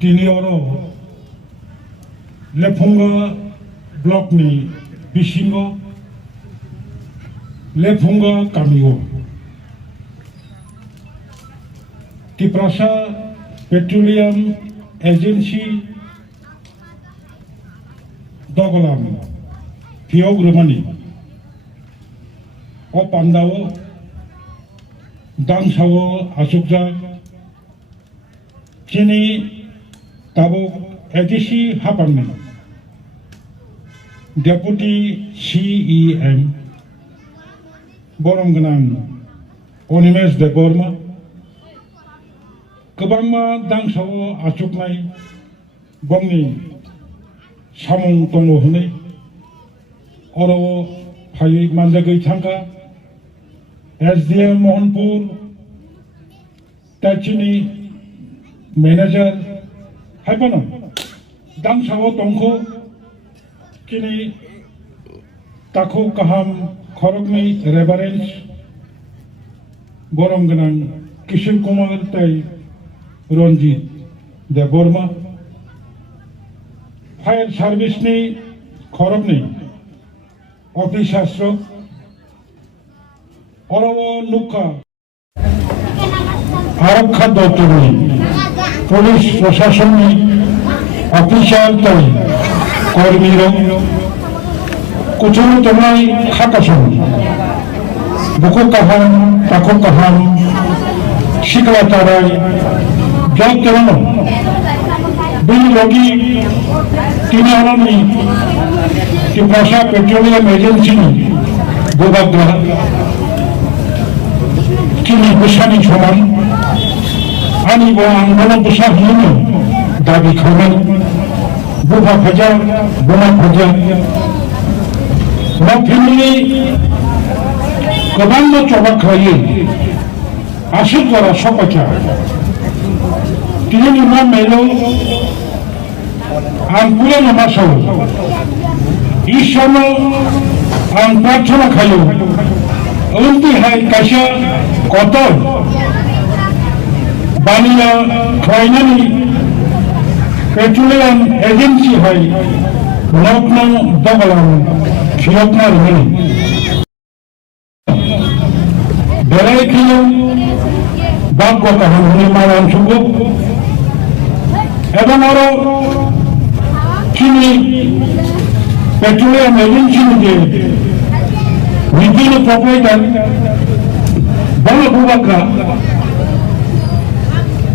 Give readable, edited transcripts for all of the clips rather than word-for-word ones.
टिनियारो लेफुंगा block नि बिसिंगो लेफुंगा कामियो Tiprasa petroleum agency दगलाम फियोग रमनी ओ पांडावो दांसावो आसुकजा चिनी ताबो एजेंसी हापामने डेपुटी CEM बरमगनां अनिमेश देबबर्मा गोबांमा दांसावो आसुकनाय बंनि सामुं दङ हनै अरो फायै मानजागै थांगा SDM मोहनपुर ताचिनी मैनेजर हाइपनो दांसावो दंखो किनी ताखौ गाहाम खरगनि रेभारेन्स बरमगनां किशोर कुमार ताई रंजित देबबर्मा फायर सार्विस नि खरगनि अफिसार्स अरवो नुका आरक्षा दप्तरनि पुलिस प्रशासननि अफिसार ताई कर्मीरं कुचुरु तमाय खाकासन बुको काहाम ताको काहाम शिकला ताराय जब तेरनो बिल लोगी तिनारानी तिप्रासा पेट्रोलियम एजेंसी बुबाग्रा किनी बुसानी समान आनी वो आंदोलन बुसा हिनो दाबी खामोन बुबा फजा बुमा फजा न फिरनी गोबां चबा खायो आसुक जरा सपाचा तिनि मा मेलो आं पुरे नमासो ईश्वरनो आं प्रार्थना खायो उनती है कैसा कतल बानिया खायनानि पेट्रोलियम एजेंसी है नौकनो दगलाम खिलकना रही बेराय खिलो बागो कहां निर्माण सुगो एवं और किनी पेट्रोलियम एजेंसी के विदिन प्रोपराइटर बंग बुबाका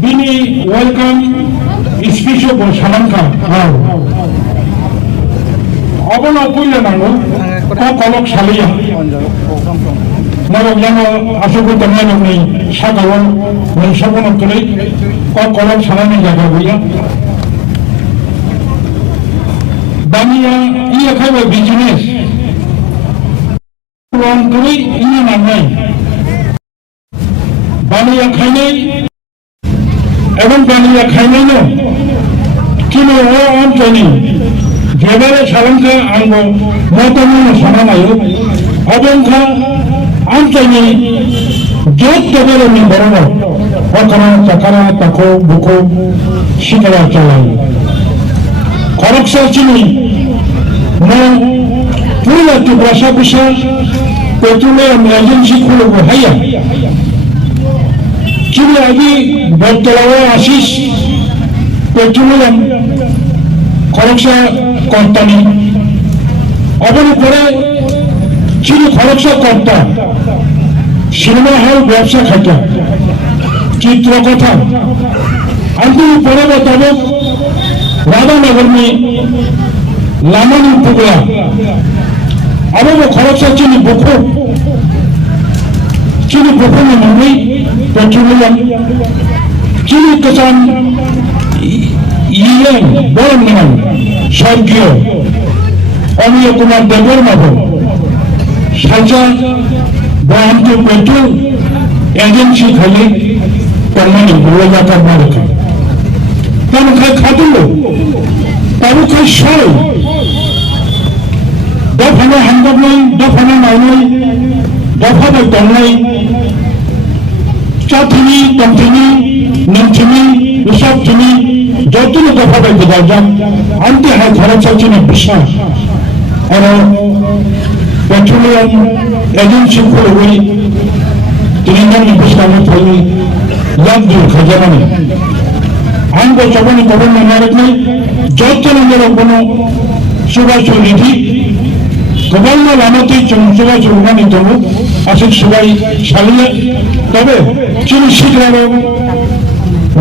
बिनी वेलकम स्पीच को सामानका आओ अबन अपुले नांगो को कलक सालिया नरक जानो आसुको तमायननि सागावन मोनसाबन करै को कलक सालानि जागा गैया दानिया इया खायबा बिजनेस रन करै इया नांनाय बानिया खायनाय एवं बानिया खायनायनो किनो ओ अनटनि जेबारे सालंका आंगो मोतमनो समानायो अबंखा अनटनि जोत तबरे नि बरनो अकरा तकरा तको बुको शिकला चलाय खरकसा चिनी न पूरा तिब्रासा बुसा पेट्रोलियम एजेंसी खुलो हाया चिनी आदि बर्तलाव आशीष पेट्रोलियम खरकसा कोम्पानी अबन परे चिनी खरकसा कर्ता सिनेमा हल व्यवसा खाता चित्रकथा अंतिम परे बताबो राधानगर में लामानी पुगला अब वो खरकसा चिनी बुको में मुंबई पेट्रोलियम चिनी कसान ইলেন বরমগনাং স্বর্গীয় অমিয় কুমার দেববর্মা সাজা বহন্ত পেট্রোল एजेंसी खाली तमानी रोजा का मालिक तब खाई खादुलो तब खाई शोर दफाना हंगब नहीं दफाना मारने दफा में तंगने चाथिनी तमथिनी नमथिनी उसबथिनी जतुनो दफाबाय गोदावजा आंते हा खरचाचिनि बिश्वास आरो पेट्रोलियम एजेंसी खुलुबै तिनिनांनि बिस्लामि थायो लांदुर खजानानि आंबो सबनि गभर्नमेंट नारकनै जतुनो मेरबनो सुबासु निधि गोबां लामाते जों सुबासु रुगानि दङ आसिक सुबाय सालिया तबे चिनि सिग्रारो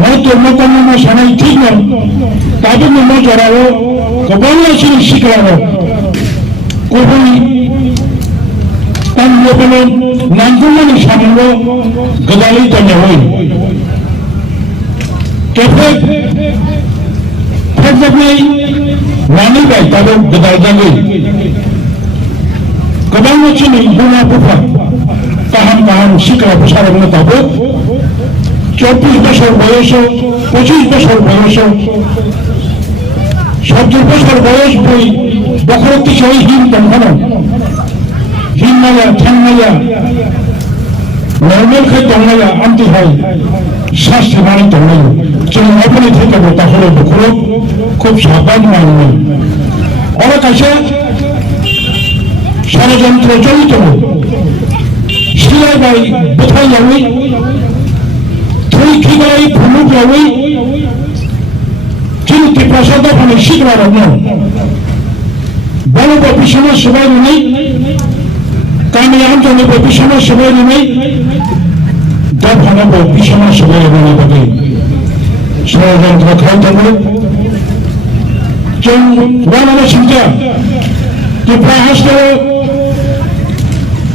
नयतो मकममा सानाय ठीक नङ ताबेनो मजरारो गोबां चिनि सिग्रारो गुबै तांबोनो नांगौमानि साननो गोदालै दङै केफे फेजबनाय नानिबाय ताबे गोदालजागै गोबां चिनि बुना बुफा गाहाम गाहाम सिग्रा बुसारनो ताबो 24 বছর বয়সে 25 বছর বয়সে 70 বছর বয়স বই বখরতি সই হিম দমখানো হিমালয়া থাঙ্গায়া নর্মাল খাই দমলায়া আনতে হয় শাস্তি মানে দমলায় जों अपने থেকে তাহলে বখরো খুব সাবধান মানবে ওরা কাছে ষড়যন্ত্র চলিত সিলাই বাই বোথাই যাবে থইখিবাই ভুলু যাবে চিন্তি প্রসাদ মানে শিখবার না বড় পিছনে সবাই নেই কামি আন্তনে পিছনে সবাই নেই দফানো পিছনে সবাই নেই বলে ষড়যন্ত্র খাইতে হবে जों रामानो चिंता त्रिपुरा हास्टेल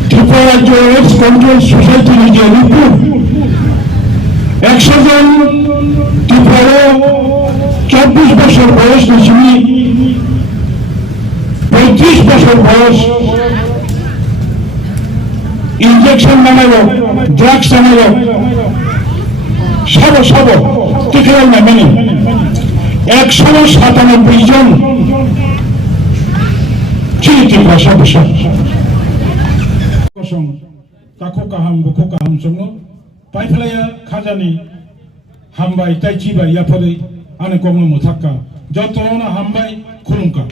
त्रिपुरा राज्य एक्स कंट्रोल सोसाइटी जे रिपोर्ट 100 জন त्रिपुरा 24 বছর বয়স নিয়ে 35 বছর বয়স ইনজেকশন বানালো ড্রাগস বানালো সব টিকাল না মানে 197 জন চিনিতে ভাষা ভাষা কসং তাকো কাহাম বুকো কাহাম সঙ্গ পাইফলায়া খাজানি হামবাই তাইচিবাই ইয়াফলে আনে কংনো মুথাক্কা যতনা হামবাই খুলুমকা